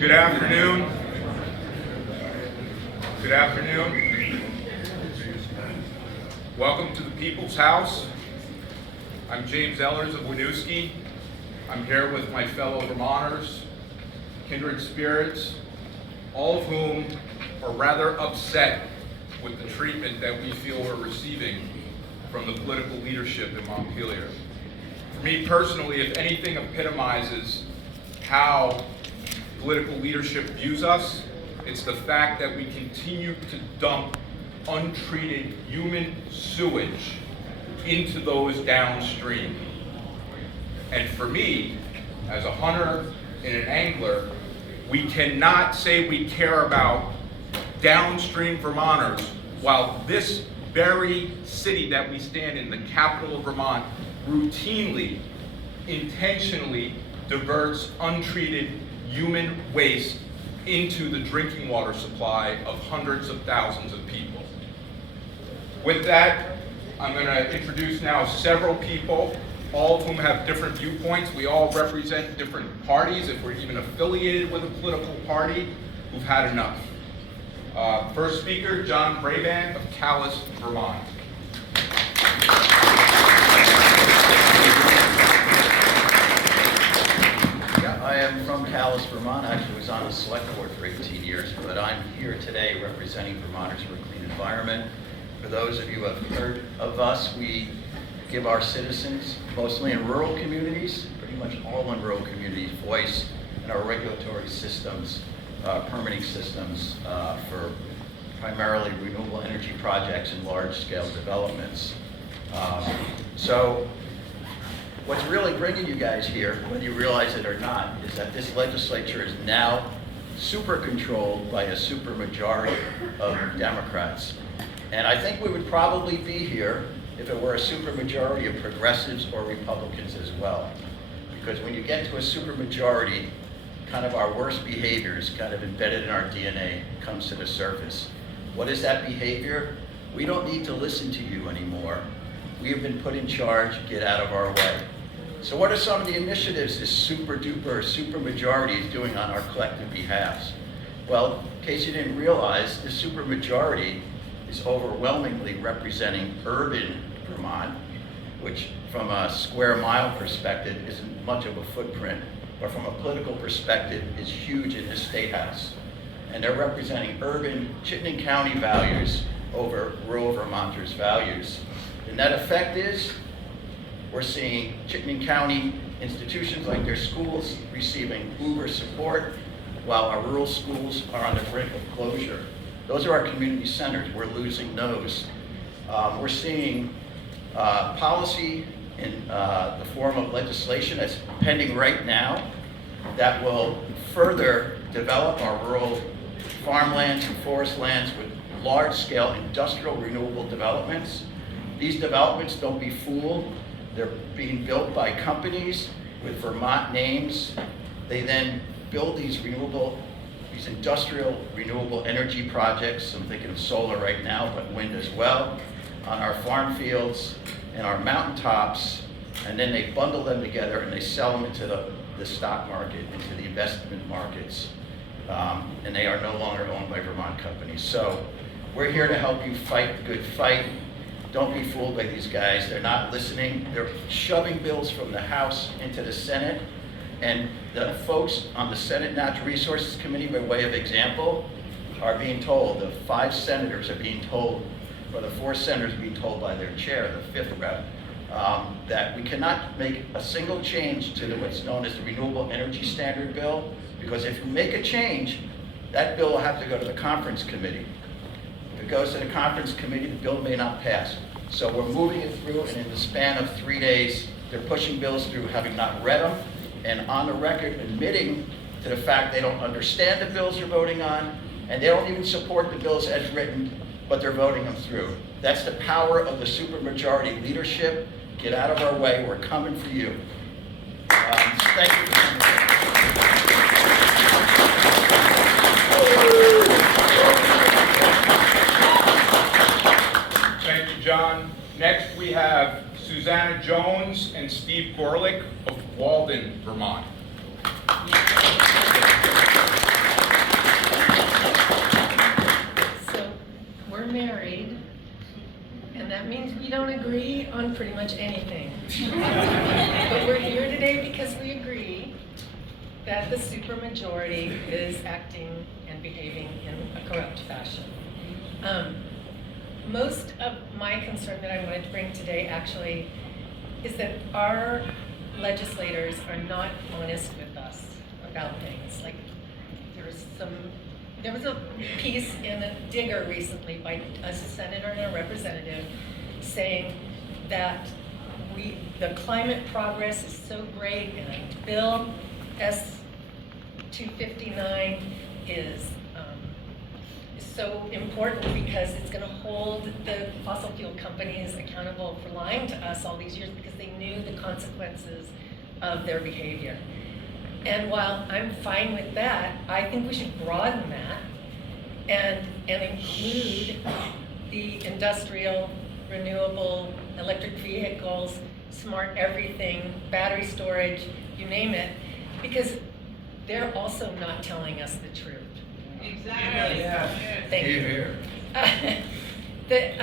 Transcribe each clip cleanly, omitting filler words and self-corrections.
Good afternoon. Good afternoon. Welcome to the People's House. I'm James Ehlers of Winooski. I'm here with my fellow Vermonters, kindred spirits, all of whom are rather upset with the treatment that we feel we're receiving from the political leadership in Montpelier. For me personally, if anything epitomizes how political leadership views us, it's the fact that we continue to dump untreated human sewage into those downstream. And for me, as a hunter and an angler, we cannot say we care about downstream Vermonters while this very city that we stand in, the capital of Vermont, routinely, intentionally diverts untreated human waste into the drinking water supply of hundreds of thousands of people. With that, I'm going to introduce now several people, all of whom have different viewpoints. We all represent different parties, if we're even affiliated with a political party, who've had enough. First speaker, John Brabant of Calais, Vermont. I am from Calais, Vermont. I actually was on the select board for 18 years, but I'm here today representing Vermonters for a Clean Environment. For those of you who have heard of us, we give our citizens, mostly in rural communities, pretty much all in rural communities, voice in our regulatory systems, permitting systems for primarily renewable energy projects and large-scale developments. So what's really bringing you guys here, whether you realize it or not, is that this legislature is now super controlled by a super majority of Democrats. And I think we would probably be here if it were a super majority of progressives or Republicans as well. Because when you get to a super majority, kind of our worst behavior is kind of embedded in our DNA, comes to the surface. What is that behavior? We don't need to listen to you anymore. We have been put in charge, get out of our way. So what are some of the initiatives this super duper, super majority is doing on our collective behalves? Well, in case you didn't realize, the super majority is overwhelmingly representing urban Vermont, which from a square mile perspective isn't much of a footprint, but from a political perspective is huge in this state house. And they're representing urban Chittenden County values over rural Vermonters' values. The net effect is we're seeing Chittenden County institutions like their schools receiving uber support, while our rural schools are on the brink of closure. Those are our community centers. We're losing those. We're seeing policy in the form of legislation that's pending right now that will further develop our rural farmlands and forest lands with large-scale industrial renewable developments. These developments, don't be fooled, they're being built by companies with Vermont names. They then build these industrial renewable energy projects. I'm thinking of solar right now, but wind as well, on our farm fields and our mountaintops, and then they bundle them together and they sell them into the stock market, into the investment markets, and they are no longer owned by Vermont companies. So we're here to help you fight the good fight. Don't be fooled by these guys. They're not listening. They're shoving bills from the House into the Senate. And the folks on the Senate Natural Resources Committee, by way of example, are being told, the 5 senators are being told, or the 4 senators are being told by their chair, the 5th rep, that we cannot make a single change to what's known as the Renewable Energy Standard Bill, because if you make a change, that bill will have to go to the conference committee. If it goes to the conference committee, the bill may not pass. So we're moving it through, and in the span of 3 days, they're pushing bills through having not read them, and on the record admitting to the fact they don't understand the bills they're voting on, and they don't even support the bills as written, but they're voting them through. That's the power of the supermajority leadership. Get out of our way, we're coming for you. Thank you for coming. Thank you, John. Next, we have Suzanna Jones and Steve Gorlick of Walden, Vermont. married, and that means we don't agree on pretty much anything. But we're here today because we agree that the supermajority is acting and behaving in a corrupt fashion. Most of my concern that I wanted to bring today actually is that our legislators are not honest with us about things. Like there was a piece in a Digger recently by a senator and a representative saying that the climate progress is so great and Bill S-259 is so important because it's going to hold the fossil fuel companies accountable for lying to us all these years because they knew the consequences of their behavior. And while I'm fine with that, I think we should broaden that and include the industrial, renewable, electric vehicles, smart everything, battery storage, you name it, because they're also not telling us the truth. Exactly. Yeah. Thank you. Here.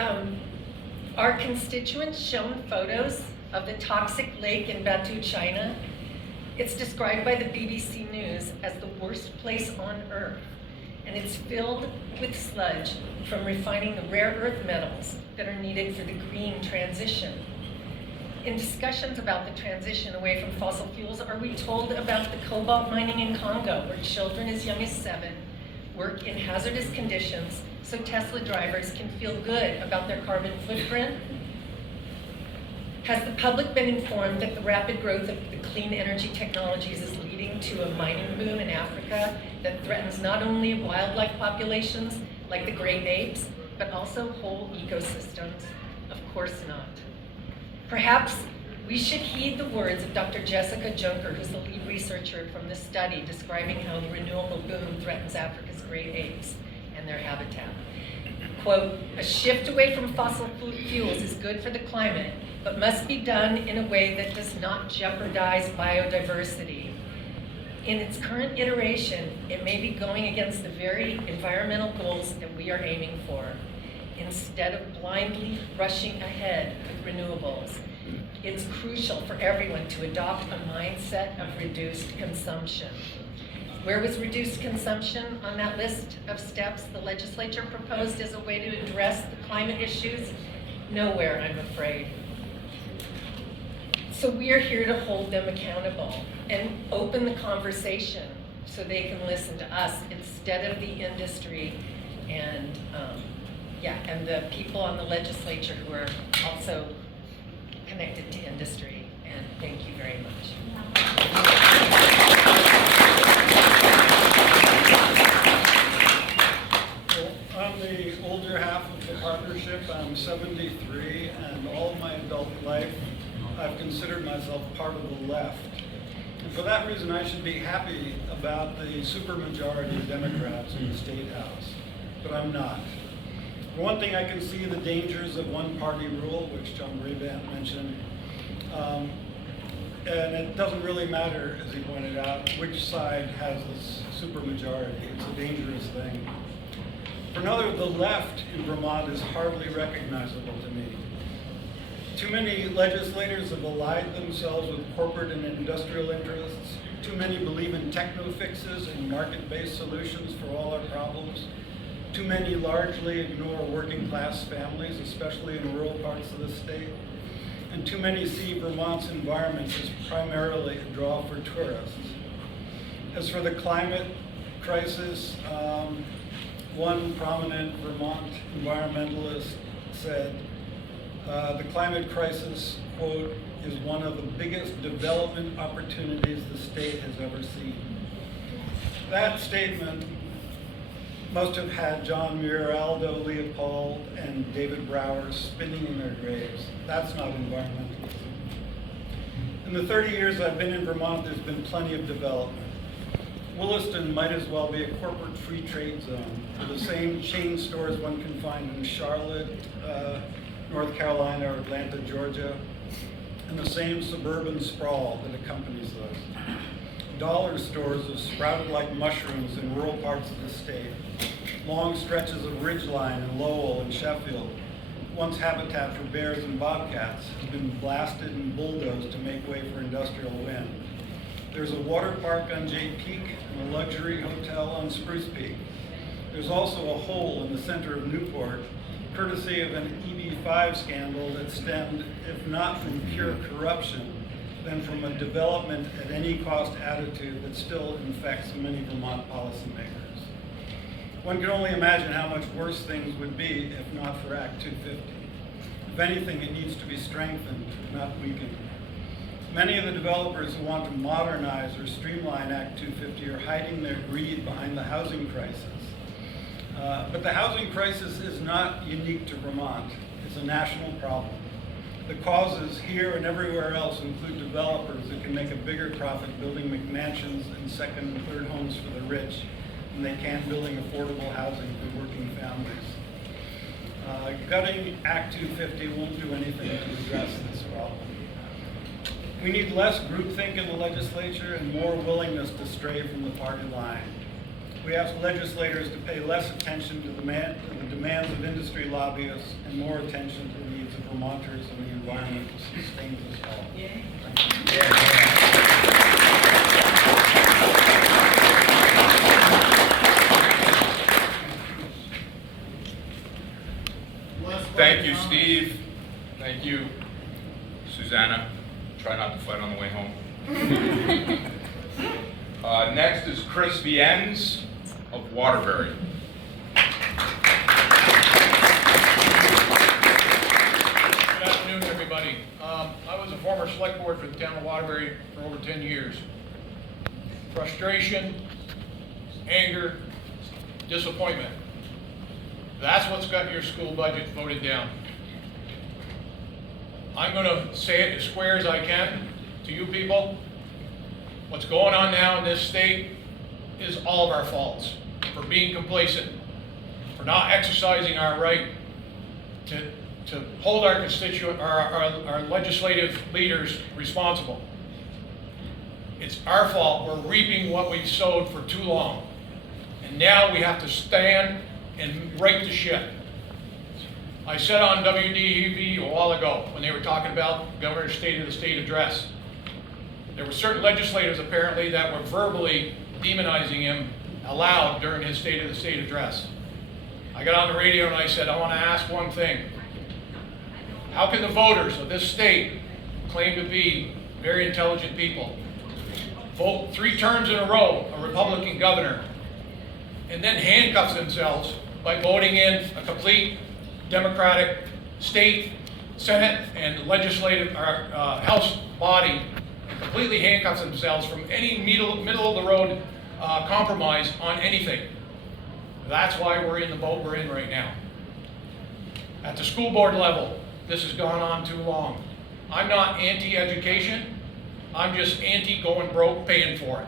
Our constituents shown photos of the toxic lake in Batu, China. It's described by the BBC News as the worst place on earth, and it's filled with sludge from refining the rare earth metals that are needed for the green transition. In discussions about the transition away from fossil fuels, are we told about the cobalt mining in Congo, where children as young as 7 work in hazardous conditions so Tesla drivers can feel good about their carbon footprint? Has the public been informed that the rapid growth of the clean energy technologies is leading to a mining boom in Africa that threatens not only wildlife populations like the great apes, but also whole ecosystems? Of course not. Perhaps we should heed the words of Dr. Jessica Junker, who's the lead researcher from this study describing how the renewable boom threatens Africa's great apes and their habitat. Quote, "A shift away from fossil fuels is good for the climate, but must be done in a way that does not jeopardize biodiversity. In its current iteration, it may be going against the very environmental goals that we are aiming for. Instead of blindly rushing ahead with renewables, it's crucial for everyone to adopt a mindset of reduced consumption." Where was reduced consumption on that list of steps the legislature proposed as a way to address the climate issues? Nowhere, I'm afraid. So we are here to hold them accountable and open the conversation so they can listen to us instead of the industry and the people on the legislature who are also connected to industry. And thank you very much. Well, I'm the older half of the partnership. I'm 73, and all of my adult life, I've considered myself part of the left. And for that reason, I should be happy about the supermajority of Democrats in the State House, but I'm not. For one thing, I can see the dangers of one-party rule, which John Brabant mentioned. And it doesn't really matter, as he pointed out, which side has this supermajority. It's a dangerous thing. For another, the left in Vermont is hardly recognizable to me. Too many legislators have allied themselves with corporate and industrial interests. Too many believe in techno-fixes and market-based solutions for all our problems. Too many largely ignore working-class families, especially in rural parts of the state. And too many see Vermont's environment as primarily a draw for tourists. As for the climate crisis, one prominent Vermont environmentalist said, the climate crisis, quote, is one of the biggest development opportunities the state has ever seen. That statement must have had John Muir, Aldo Leopold, and David Brower spinning in their graves. That's not environmentalism. In the 30 years I've been in Vermont, there's been plenty of development. Williston might as well be a corporate free trade zone, the same chain stores one can find in Charlotte, North Carolina, or Atlanta, Georgia, and the same suburban sprawl that accompanies those. Dollar stores have sprouted like mushrooms in rural parts of the state. Long stretches of ridgeline in Lowell and Sheffield, once habitat for bears and bobcats, have been blasted and bulldozed to make way for industrial wind. There's a water park on Jade Peak and a luxury hotel on Spruce Peak. There's also a hole in the center of Newport, courtesy of an EB5 scandal that stemmed, if not from pure corruption, then from a development at any cost attitude that still infects many Vermont policymakers. One can only imagine how much worse things would be if not for Act 250. If anything, it needs to be strengthened, not weakened. Many of the developers who want to modernize or streamline Act 250 are hiding their greed behind the housing crisis. But the housing crisis is not unique to Vermont. It's a national problem. The causes here and everywhere else include developers that can make a bigger profit building McMansions and second and third homes for the rich than they can building affordable housing for working families. Gutting Act 250 won't do anything to address this problem. We need less groupthink in the legislature and more willingness to stray from the party line. We ask legislators to pay less attention to the demands of industry lobbyists and more attention to the needs of Vermonters and the environment that sustains us all. Thank you, Steve. Thank you, Suzanna. Try not to fight on the way home. Next is Chris Viennes of Waterbury. Good afternoon, everybody. I was a former select board for the town of Waterbury for over 10 years. Frustration, anger, disappointment. That's what's got your school budget voted down. I'm going to say it as square as I can to you people. What's going on now in this state is all of our faults for being complacent, for not exercising our right to hold our our legislative leaders responsible. It's our fault. We're reaping what we've sowed for too long. And now we have to stand and right the ship. I said on WDEV a while ago when they were talking about Governor's State of the State address, there were certain legislators apparently that were verbally demonizing him aloud during his State of the State address. I got on the radio and I said, I want to ask one thing. How can the voters of this state claim to be very intelligent people vote 3 terms in a row a Republican governor and then handcuff themselves by voting in a complete Democratic state, Senate, and legislative House body, and completely handcuff themselves from any middle of the road compromise on anything? That's why we're in the boat we're in right now. At the school board level, this has gone on too long. I'm not anti-education. I'm just anti-going broke paying for it.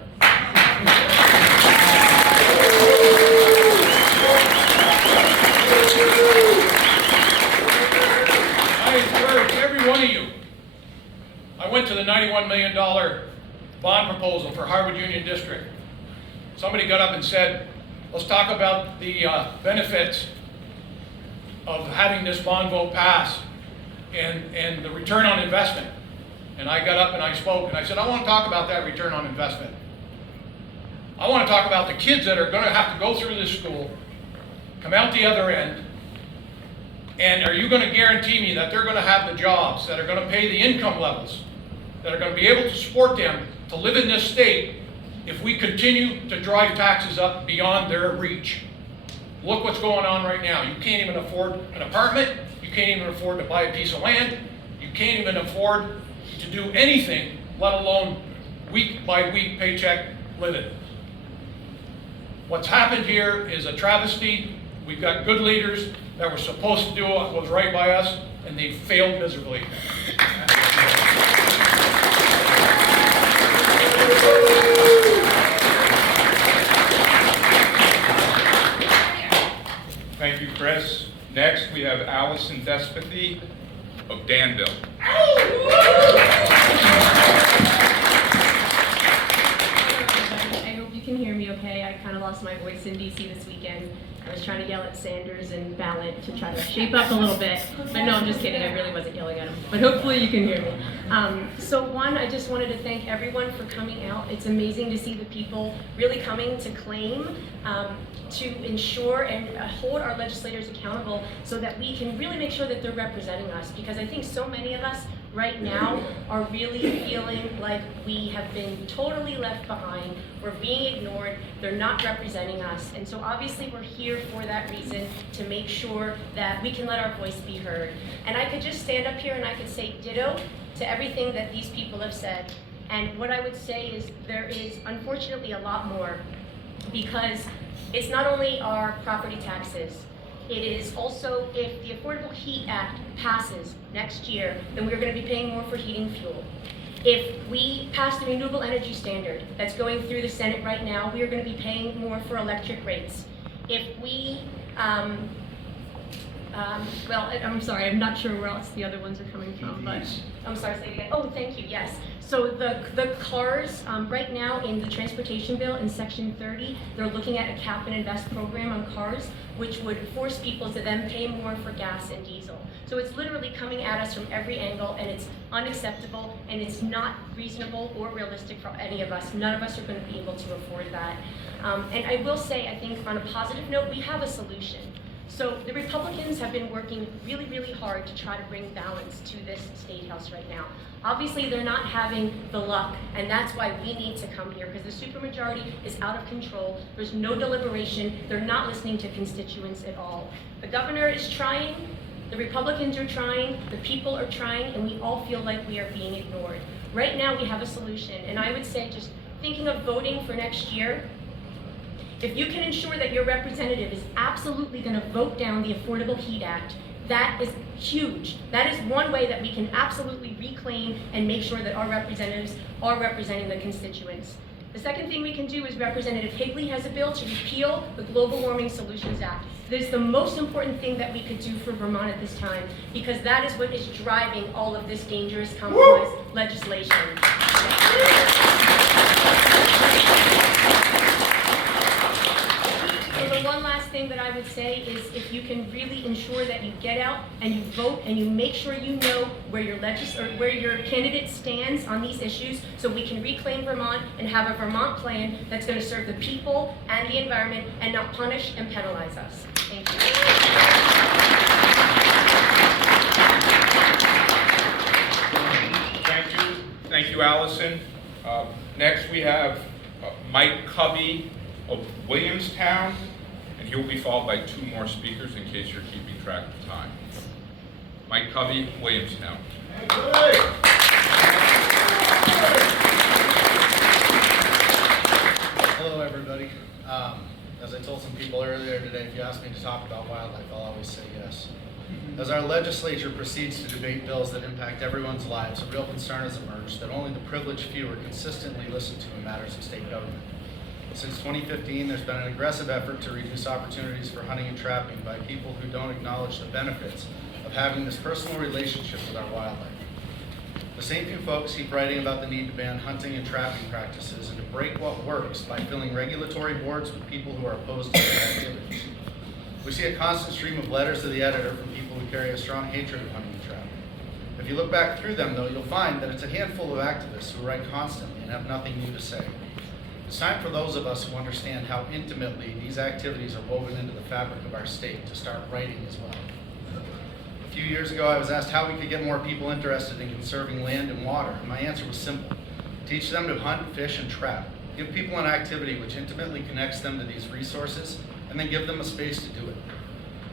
I encourage every one of you. I went to the $91 million bond proposal for Harvard Union District. Somebody got up and said, let's talk about the benefits of having this bond vote pass and the return on investment. And I got up and I spoke and I said, I want to talk about that return on investment. I want to talk about the kids that are going to have to go through this school, come out the other end, and are you going to guarantee me that they're going to have the jobs that are going to pay the income levels, that are going to be able to support them to live in this state if we continue to drive taxes up beyond their reach? Look what's going on right now. You can't even afford an apartment. You can't even afford to buy a piece of land. You can't even afford to do anything, let alone week by week paycheck living. What's happened here is a travesty. We've got good leaders that were supposed to do what was right by us, and they failed miserably. Thank you, Chris. Next, we have Alison Despathy of Danville. I hope you can hear me okay. I kind of lost my voice in DC this weekend. I was trying to yell at Sanders and Ballant to try to shape up a little bit. But no, I'm just kidding. I really wasn't yelling at them. But hopefully you can hear me. So one, I just wanted to thank everyone for coming out. It's amazing to see the people really coming to claim, to ensure and hold our legislators accountable so that we can really make sure that they're representing us. Because I think so many of us right now are really feeling like we have been totally left behind. We're being ignored. They're not representing us. And so obviously we're here for that reason, to make sure that we can let our voice be heard. And I could just stand up here and I could say ditto to everything that these people have said. And what I would say is there is unfortunately a lot more, because it's not only our property taxes, it is also, if the Affordable Heat Act passes next year, then we're going to be paying more for heating fuel. If we pass the renewable energy standard that's going through the Senate right now, we are going to be paying more for electric rates. If we, well, I'm sorry, I'm not sure where else the other ones are coming from, but I'm sorry, say it again. Oh, thank you, yes. So the cars, right now in the transportation bill in section 30, they're looking at a cap and invest program on cars, which would force people to then pay more for gas and diesel. So it's literally coming at us from every angle, and it's unacceptable, and it's not reasonable or realistic for any of us. None of us are going to be able to afford that. And I will say, I think on a positive note, we have a solution. So the Republicans have been working really, really hard to try to bring balance to this state house right now. Obviously, they're not having the luck, and that's why we need to come here, because the supermajority is out of control. There's no deliberation. They're not listening to constituents at all. The governor is trying, the Republicans are trying, the people are trying, and we all feel like we are being ignored. Right now, we have a solution, and I would say, just thinking of voting for next year, if you can ensure that your representative is absolutely going to vote down the Affordable Heat Act, that is huge. That is one way that we can absolutely reclaim and make sure that our representatives are representing the constituents. The second thing we can do is Representative Higley has a bill to repeal the Global Warming Solutions Act. That is the most important thing that we could do for Vermont at this time, because that is what is driving all of this dangerous compromise legislation. The one last thing that I would say is, if you can really ensure that you get out and you vote and you make sure you know where your candidate stands on these issues, so we can reclaim Vermont and have a Vermont plan that's going to serve the people and the environment and not punish and penalize us. Thank you. Thank you, Allison. Next we have Mike Covey of Williamstown, and he will be followed by 2 more speakers in case you're keeping track of time. Mike Covey, Williamstown. Hello, everybody. As I told some people earlier today, if you ask me to talk about wildlife, I'll always say yes. As our legislature proceeds to debate bills that impact everyone's lives, a real concern has emerged that only the privileged few are consistently listened to in matters of state government. Since 2015, there's been an aggressive effort to reduce opportunities for hunting and trapping by people who don't acknowledge the benefits of having this personal relationship with our wildlife. The same few folks keep writing about the need to ban hunting and trapping practices and to break what works by filling regulatory boards with people who are opposed to their activities. We see a constant stream of letters to the editor from people who carry a strong hatred of hunting and trapping. If you look back through them, though, you'll find that it's a handful of activists who write constantly and have nothing new to say. It's time for those of us who understand how intimately these activities are woven into the fabric of our state to start writing as well. A few years ago, I was asked how we could get more people interested in conserving land and water, and my answer was simple. Teach them to hunt, fish, and trap. Give people an activity which intimately connects them to these resources, and then give them a space to do it.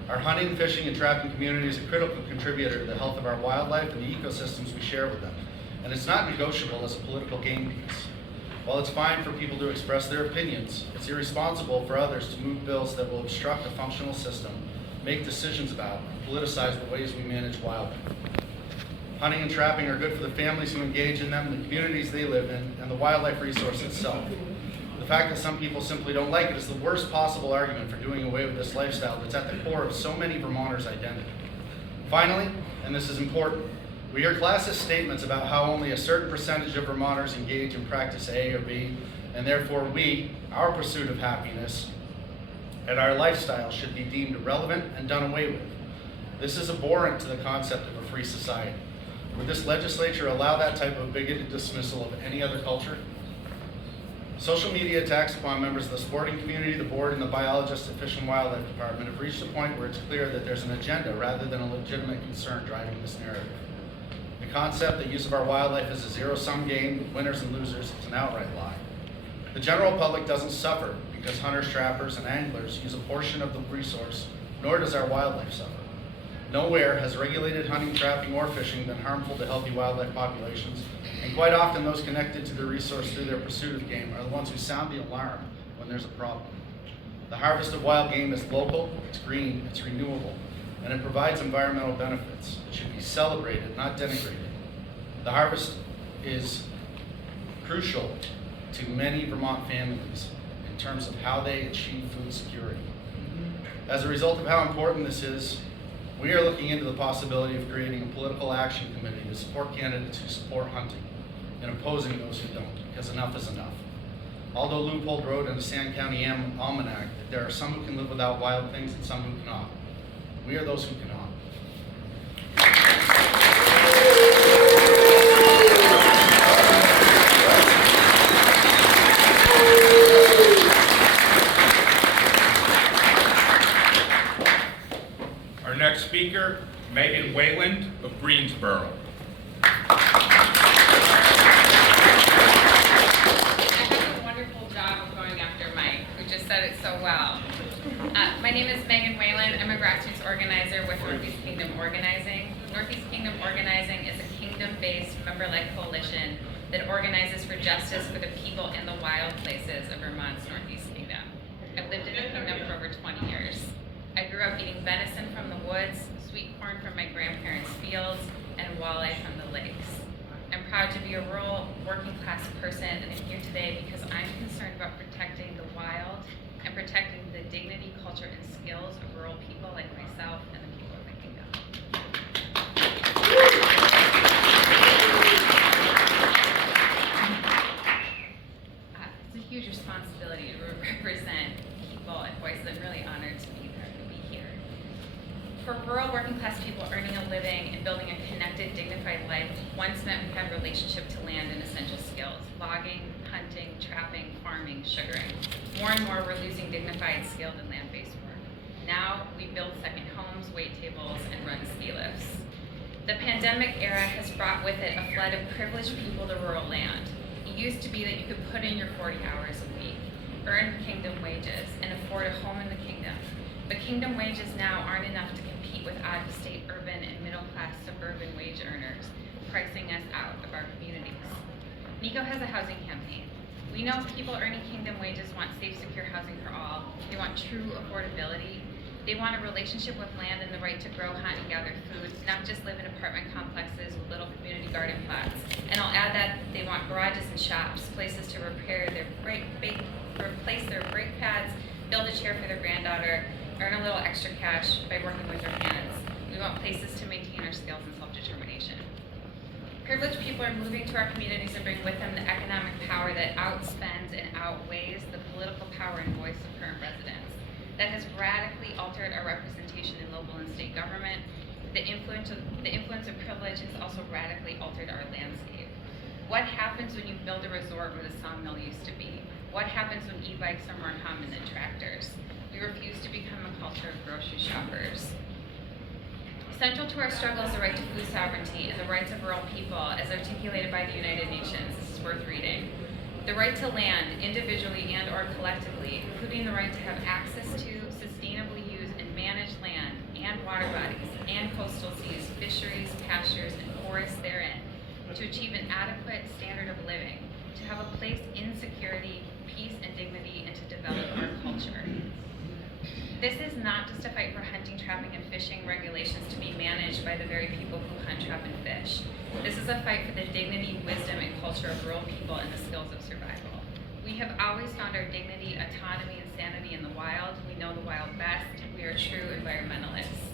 Our hunting, fishing, and trapping community is a critical contributor to the health of our wildlife and the ecosystems we share with them, and it's not negotiable as a political game piece. While it's fine for people to express their opinions, it's irresponsible for others to move bills that will obstruct a functional system, make decisions about, and politicize the ways we manage wildlife. Hunting and trapping are good for the families who engage in them, the communities they live in, and the wildlife resource itself. The fact that some people simply don't like it is the worst possible argument for doing away with this lifestyle that's at the core of so many Vermonters' identity. Finally, and this is important, we hear classist statements about how only a certain percentage of Vermonters engage in practice A or B, and therefore our pursuit of happiness, and our lifestyle should be deemed irrelevant and done away with. This is abhorrent to the concept of a free society. Would this legislature allow that type of bigoted dismissal of any other culture? Social media attacks upon members of the sporting community, the board, and the biologist at Fish and Wildlife Department have reached a point where it's clear that there's an agenda rather than a legitimate concern driving this narrative. The concept that use of our wildlife is a zero-sum game with winners and losers is an outright lie. The general public doesn't suffer because hunters, trappers, and anglers use a portion of the resource, nor does our wildlife suffer. Nowhere has regulated hunting, trapping, or fishing been harmful to healthy wildlife populations, and quite often those connected to the resource through their pursuit of game are the ones who sound the alarm when there's a problem. The harvest of wild game is local, it's green, it's renewable, and it provides environmental benefits. It should be celebrated, not denigrated. The harvest is crucial to many Vermont families in terms of how they achieve food security. As a result of how important this is, we are looking into the possibility of creating a political action committee to support candidates who support hunting and opposing those who don't, because enough is enough. Aldo Leupold wrote in the Sand County Almanac that there are some who can live without wild things and some who cannot. We are those who cannot. Our next speaker, Meghan Wayland of Greensboro. I have a wonderful job of going after Mike, who just said it so well. My name is Meghan Wayland. I'm a grassroots organizer with Northeast Kingdom Organizing. Northeast Kingdom Organizing is a kingdom-based, member-led coalition that organizes for justice for the people in the wild places of Vermont's Northeast Kingdom. I've lived in the kingdom for over 20 years. I grew up eating venison from the woods, sweet corn from my grandparents' fields, and walleye from the lakes. I'm proud to be a rural, working-class person, and I'm here today because I'm concerned about protecting the wild and protecting the dignity, culture, and skills of rural people like myself and the people of my kingdom. It's a huge responsibility to represent people and voices. I'm really honored to be there, to be here. For rural working class people, earning a living and building a connected, dignified life once meant we had relationship to land and essential skills: logging, hunting, trapping, farming, sugaring. More and more, we're losing dignified, skilled, and land-based work. Now, we build second homes, wait tables, and run ski lifts. The pandemic era has brought with it a flood of privileged people to rural land. It used to be that you could put in your 40 hours a week, earn kingdom wages, and afford a home in the kingdom. But kingdom wages now aren't enough to compete with out-of-state urban and middle-class suburban wage earners, pricing us out of our communities. NICO has a housing campaign. We know people earning kingdom wages want safe, secure housing for all. They want true affordability. They want a relationship with land and the right to grow, hunt, and gather food, not just live in apartment complexes with little community garden plots. And I'll add that they want garages and shops, places to replace their brake pads, build a chair for their granddaughter, earn a little extra cash by working with their hands. We want places to maintain our skills and self-determination. Privileged people are moving to our communities and bring with them the economic power that outspends and outweighs the political power and voice of current residents. That has radically altered our representation in local and state government. The influence of privilege has also radically altered our landscape. What happens when you build a resort where the sawmill used to be? What happens when e-bikes are more common than tractors? We refuse to become a culture of grocery shoppers. Central to our struggle is the right to food sovereignty and the rights of rural people as articulated by the United Nations. This is worth reading. The right to land, individually and or collectively, including the right to have access to, sustainably use, and manage land and water bodies and coastal seas, fisheries, pastures, and forests therein, to achieve an adequate standard of living, to have a place in security, peace, and dignity, and to develop our culture. This is not just a fight for hunting, trapping, and fishing regulations to be managed by the very people who hunt, trap, and fish. This is a fight for the dignity, wisdom, and culture of rural people and the skills of survival. We have always found our dignity, autonomy, and sanity in the wild. We know the wild best. We are true environmentalists.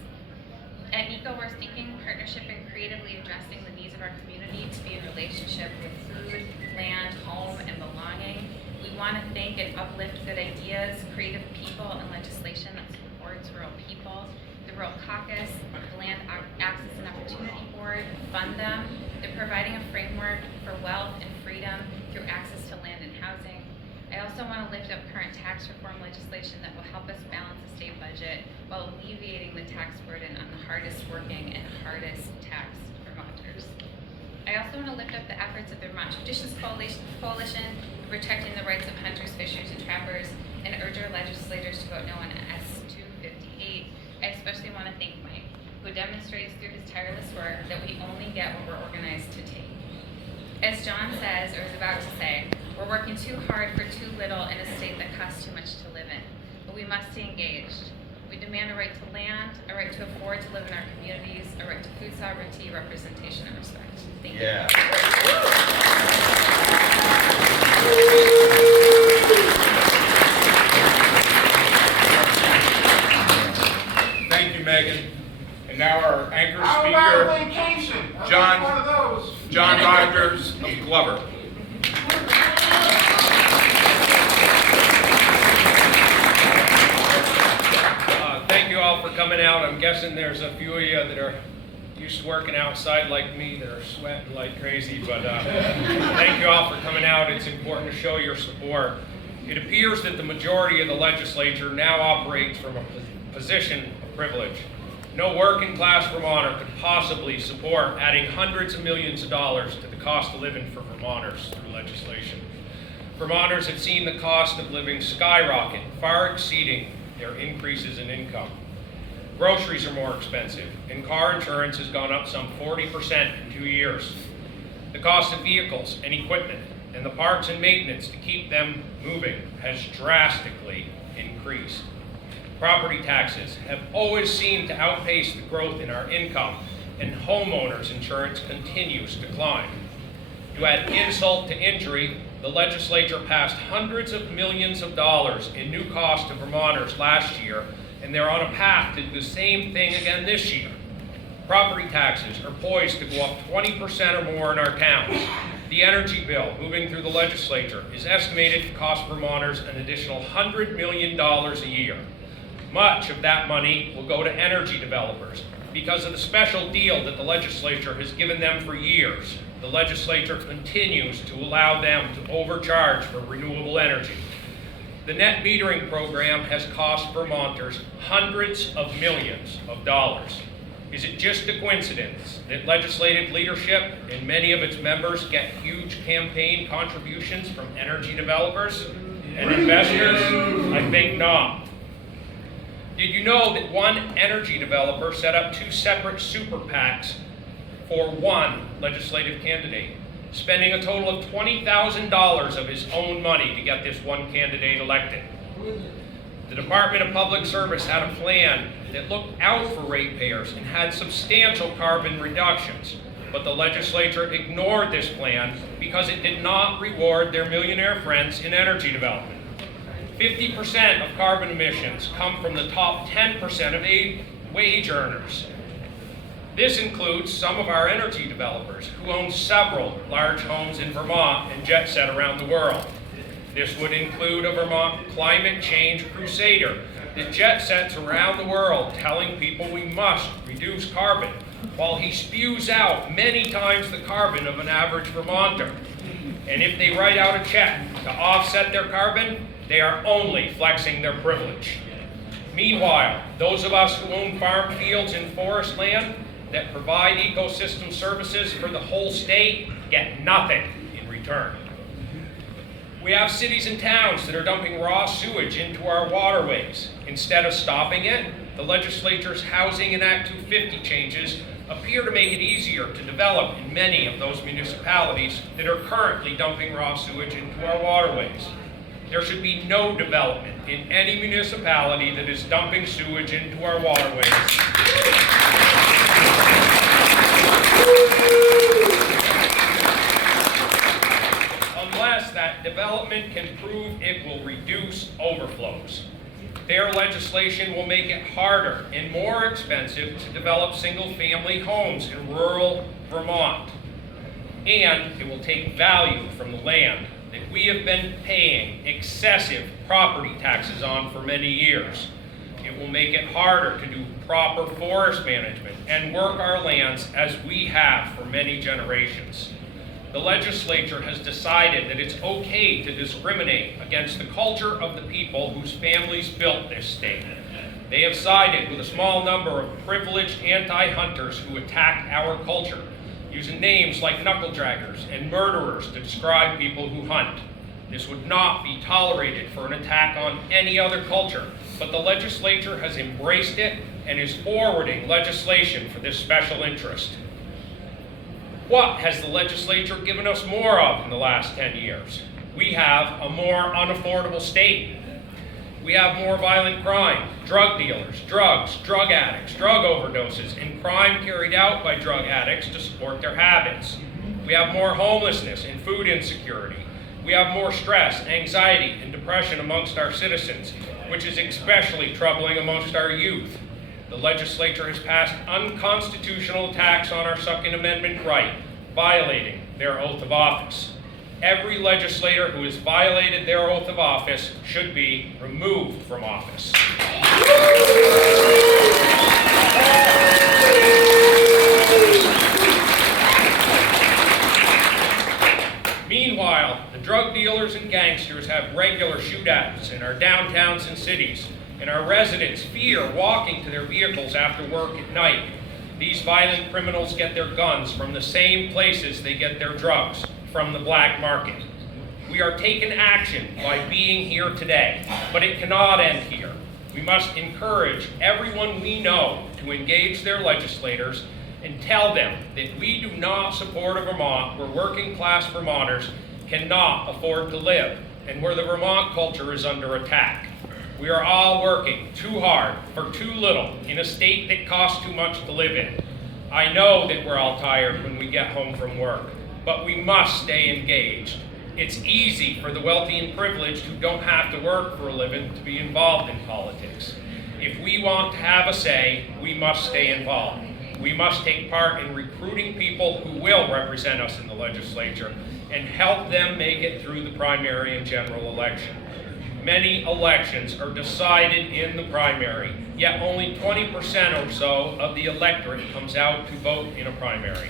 At NICO, we're seeking partnership and creatively addressing the needs of our community to be in relationship with food, land, home, and belonging. We want to thank think and uplift good ideas, creative people, and legislation that supports rural people. The Rural Caucus, the Land Access and Opportunity Board fund them. They're providing a framework for wealth and freedom through access to land and housing. I also want to lift up current tax reform legislation that will help us balance the state budget while alleviating the tax burden on the hardest working and hardest taxed Vermonters. I also want to lift up the efforts of the Vermont Traditions Coalition in protecting the rights of hunters, fishers, and trappers, and urge our legislators to vote no on S-258. I especially want to thank Mike, who demonstrates through his tireless work that we only get what we're organized to take. As John says, or is about to say, we're working too hard for too little in a state that costs too much to live in, but we must stay engaged. We demand a right to land, a right to afford to live in our communities, a right to food sovereignty, representation, and respect. Thank you. Yeah. Thank you, Megan. And now our anchor How about speaker, vacation? I'll John- take one of those. John Rodgers of Glover. Thank you all for coming out. I'm guessing there's a few of you that are used to working outside like me that are sweating like crazy, but thank you all for coming out. It's important to show your support. It appears that the majority of the legislature now operates from a position of privilege. No working class Vermonter could possibly support adding hundreds of millions of dollars to the cost of living for Vermonters through legislation. Vermonters have seen the cost of living skyrocket, far exceeding their increases in income. Groceries are more expensive, and car insurance has gone up some 40% in 2 years. The cost of vehicles and equipment and the parts and maintenance to keep them moving has drastically increased. Property taxes have always seemed to outpace the growth in our income, and homeowners insurance continues to climb. To add insult to injury, the legislature passed hundreds of millions of dollars in new costs to Vermonters last year, and they're on a path to do the same thing again this year. Property taxes are poised to go up 20% or more in our towns. The energy bill moving through the legislature is estimated to cost Vermonters an additional $100 million a year. Much of that money will go to energy developers because of the special deal that the legislature has given them for years. The legislature continues to allow them to overcharge for renewable energy. The net metering program has cost Vermonters hundreds of millions of dollars. Is it just a coincidence that legislative leadership and many of its members get huge campaign contributions from energy developers and investors? I think not. Did you know that one energy developer set up 2 separate super PACs for one legislative candidate, spending a total of $20,000 of his own money to get this one candidate elected? The Department of Public Service had a plan that looked out for ratepayers and had substantial carbon reductions, but the legislature ignored this plan because it did not reward their millionaire friends in energy development. 50% of carbon emissions come from the top 10% of wage earners. This includes some of our energy developers who own several large homes in Vermont and jet set around the world. This would include a Vermont climate change crusader that jet sets around the world telling people we must reduce carbon, while he spews out many times the carbon of an average Vermonter. And if they write out a check to offset their carbon, they are only flexing their privilege. Meanwhile, those of us who own farm fields and forest land that provide ecosystem services for the whole state get nothing in return. We have cities and towns that are dumping raw sewage into our waterways. Instead of stopping it, the legislature's Housing and Act 250 changes appear to make it easier to develop in many of those municipalities that are currently dumping raw sewage into our waterways. There should be no development in any municipality that is dumping sewage into our waterways. Unless that development can prove it will reduce overflows. Their legislation will make it harder and more expensive to develop single-family homes in rural Vermont. And it will take value from the land that we have been paying excessive property taxes on for many years. It will make it harder to do proper forest management and work our lands as we have for many generations. The legislature has decided that it's okay to discriminate against the culture of the people whose families built this state. They have sided with a small number of privileged anti-hunters who attack our culture, using names like knuckle-draggers and murderers to describe people who hunt. This would not be tolerated for an attack on any other culture, but the legislature has embraced it and is forwarding legislation for this special interest. What has the legislature given us more of in the last 10 years? We have a more unaffordable state. We have more violent crime, drug dealers, drugs, drug addicts, drug overdoses, and crime carried out by drug addicts to support their habits. We have more homelessness and food insecurity. We have more stress, anxiety, and depression amongst our citizens, which is especially troubling amongst our youth. The legislature has passed unconstitutional attacks on our Second Amendment right, violating their oath of office. Every legislator who has violated their oath of office should be removed from office. Meanwhile, the drug dealers and gangsters have regular shootouts in our downtowns and cities, and our residents fear walking to their vehicles after work at night. These violent criminals get their guns from the same places they get their drugs, from the black market. We are taking action by being here today, but it cannot end here. We must encourage everyone we know to engage their legislators and tell them that we do not support a Vermont where working class Vermonters cannot afford to live and where the Vermont culture is under attack. We are all working too hard for too little in a state that costs too much to live in. I know that we're all tired when we get home from work, but we must stay engaged. It's easy for the wealthy and privileged who don't have to work for a living to be involved in politics. If we want to have a say, we must stay involved. We must take part in recruiting people who will represent us in the legislature and help them make it through the primary and general election. Many elections are decided in the primary, yet only 20% or so of the electorate comes out to vote in a primary.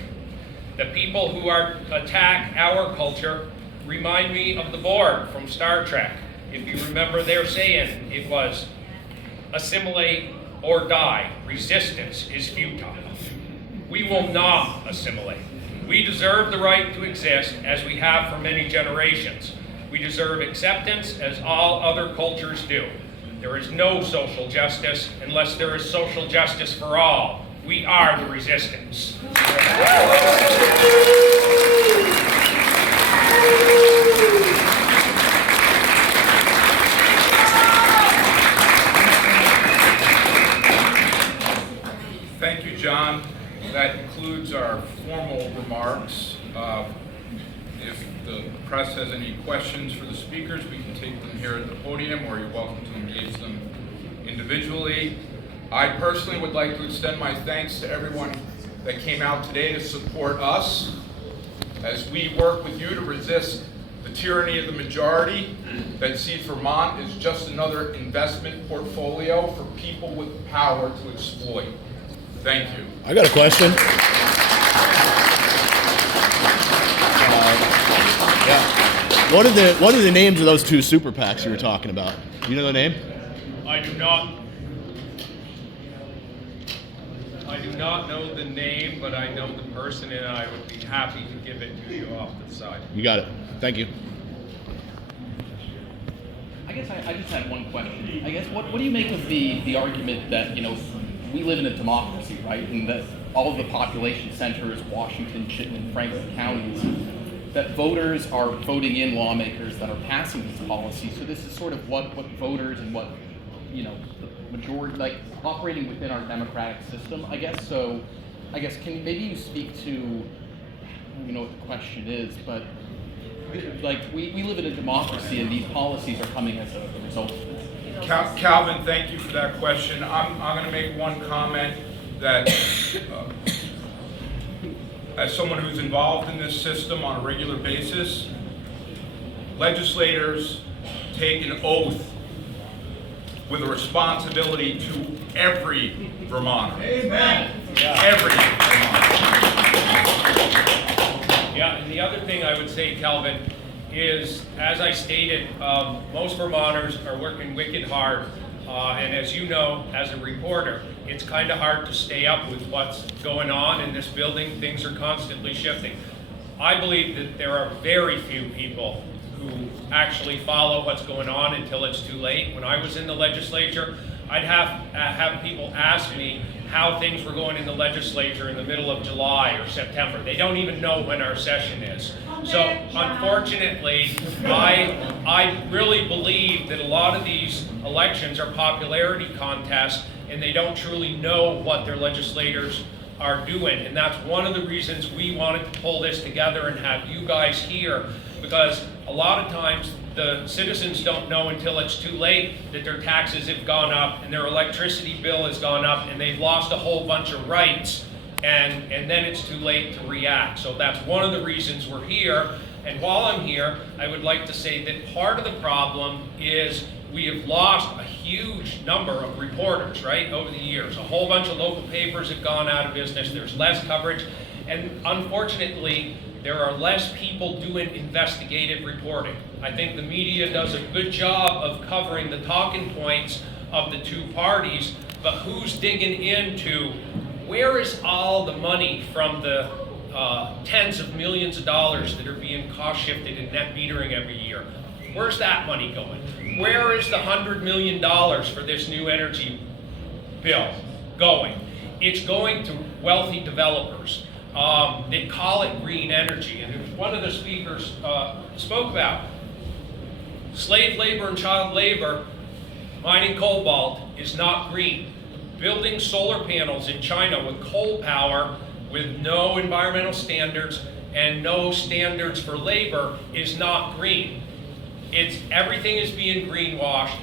The people who attack our culture remind me of the Borg from Star Trek. If you remember their saying, it was, assimilate or die, resistance is futile. We will not assimilate. We deserve the right to exist as we have for many generations. We deserve acceptance as all other cultures do. There is no social justice unless there is social justice for all. We are the resistance. Thank you, John. That concludes our formal remarks. If the press has any questions for the speakers, we can take them here at the podium, or you're welcome to engage them individually. I personally would like to extend my thanks to everyone that came out today to support us as we work with you to resist the tyranny of the majority that sees Vermont as just another investment portfolio for people with power to exploit. Thank you. I got a question. Yeah. What are the names of those two super PACs you were talking about? Do you know the name? I do not know the name, but I know the person, and I would be happy to give it to you off to the side. You got it. Thank you. I guess I just had one question. I guess what do you make of the argument that, we live in a democracy, right? And that all of the population centers, Washington, Chittenden, Franklin counties, that voters are voting in lawmakers that are passing these policies. So this is sort of what voters and what, the majority, like operating within our democratic system, I guess. So I guess can maybe you speak to, I don't know what the question is, but like we live in a democracy and these policies are coming as a result of this. Calvin, thank you for that question. I'm going to make one comment that as someone who's involved in this system on a regular basis, legislators take an oath with a responsibility to every Vermonter. Amen. Every Vermonter. Yeah, and the other thing I would say, Calvin, is, as I stated, most Vermonters are working wicked hard. And as you know, as a reporter, it's kind of hard to stay up with what's going on in this building. Things are constantly shifting. I believe that there are very few people who actually follow what's going on until it's too late. When I was in the legislature, I'd have people ask me how things were going in the legislature in the middle of July or September. They don't even know when our session is. So unfortunately, I really believe that a lot of these elections are popularity contests, and they don't truly know what their legislators are doing. And that's one of the reasons we wanted to pull this together and have you guys here, because a lot of times the citizens don't know until it's too late that their taxes have gone up and their electricity bill has gone up and they've lost a whole bunch of rights, and then it's too late to react. So that's one of the reasons we're here. And while I'm here, I would like to say that part of the problem is we have lost a huge number of reporters, right, over the years. A whole bunch of local papers have gone out of business. There's less coverage. And unfortunately, there are less people doing investigative reporting. I think the media does a good job of covering the talking points of the two parties, but who's digging into where is all the money from the tens of millions of dollars that are being cost shifted in net metering every year? Where's that money going? Where is the $100 million for this new energy bill going? It's going to wealthy developers. They call it green energy, and one of the speakers spoke about slave labor and child labor. Mining cobalt is not green. Building solar panels in China with coal power with no environmental standards and no standards for labor is not green. Everything is being greenwashed.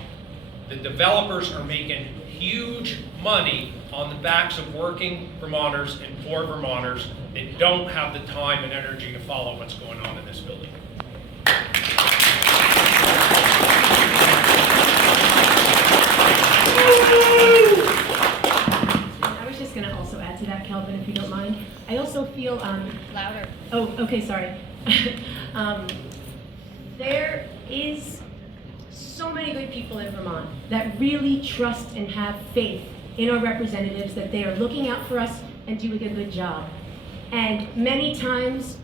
The developers are making huge money on the backs of working Vermonters and poor Vermonters that don't have the time and energy to follow what's going on in this building. I was just going to also add to that, Calvin, if you don't mind. I also feel louder. Oh, okay, sorry. There is so many good people in Vermont that really trust and have faith in our representatives, that they are looking out for us and doing a good job. And many times,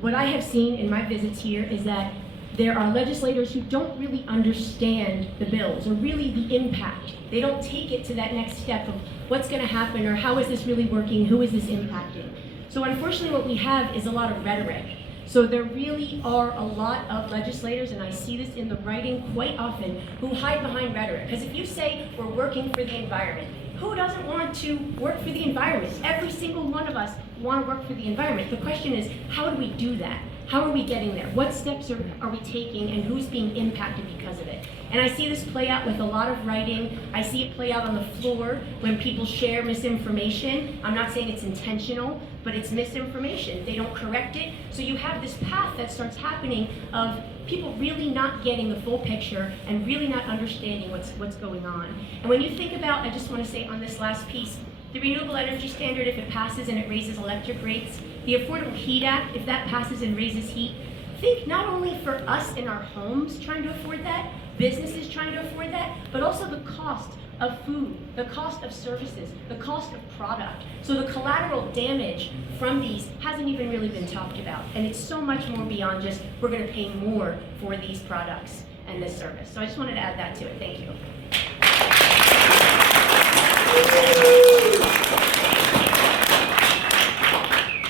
what I have seen in my visits here is that there are legislators who don't really understand the bills or really the impact. They don't take it to that next step of what's going to happen or how is this really working, who is this impacting. So unfortunately what we have is a lot of rhetoric. So there really are a lot of legislators, and I see this in the writing quite often, who hide behind rhetoric. Because if you say we're working for the environment, who doesn't want to work for the environment? Every single one of us want to work for the environment. The question is, how do we do that? How are we getting there? What steps are we taking, and who's being impacted because of it? And I see this play out with a lot of writing. I see it play out on the floor when people share misinformation. I'm not saying it's intentional, but it's misinformation. They don't correct it. So you have this path that starts happening of people really not getting the full picture and really not understanding what's going on. And when you think about, I just want to say on this last piece, the Renewable Energy Standard, if it passes and it raises electric rates, the Affordable Heat Act, if that passes and raises heat, think not only for us in our homes trying to afford that, businesses trying to afford that, but also the cost of food, the cost of services, the cost of product. So the collateral damage from these hasn't even really been talked about. And it's so much more beyond just we're going to pay more for these products and this service. So I just wanted to add that to it. Thank you.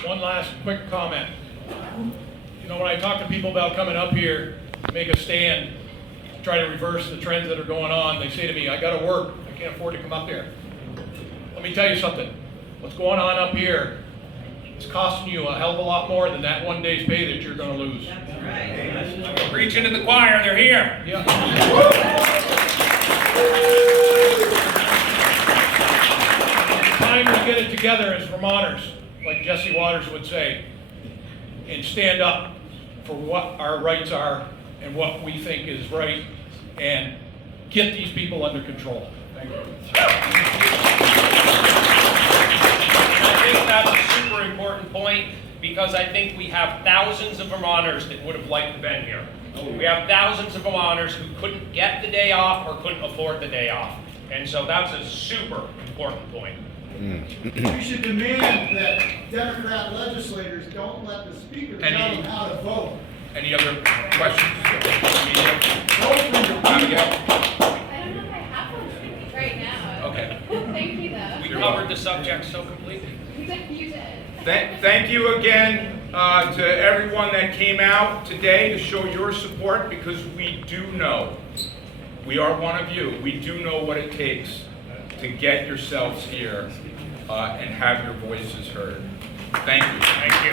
One last quick comment. You know, when I talk to people about coming up here to make a stand, to try to reverse the trends that are going on, they say to me, I gotta work, I can't afford to come up here. Let me tell you something. What's going on up here is costing you a hell of a lot more than that one day's pay that you're gonna lose. That's right. I'm preaching to the choir, they're here. Yeah. It's time to get it together as Vermonters, like Jesse Waters would say, and stand up for what our rights are and what we think is right and get these people under control. Thank you. And I think that's a super important point, because I think we have thousands of Vermonters that would have liked to been here. We have thousands of Vermonters who couldn't get the day off or couldn't afford the day off. And so that's a super important point. We should demand that Democrat legislators don't let the speaker tell them how to vote. Any other questions? I don't know if I have one right now. Okay. Thank you, though. We covered the subject so completely. You did. Thank you again to everyone that came out today to show your support, because we do know, we are one of you, we do know what it takes to get yourselves here and have your voices heard. Thank you. Thank you.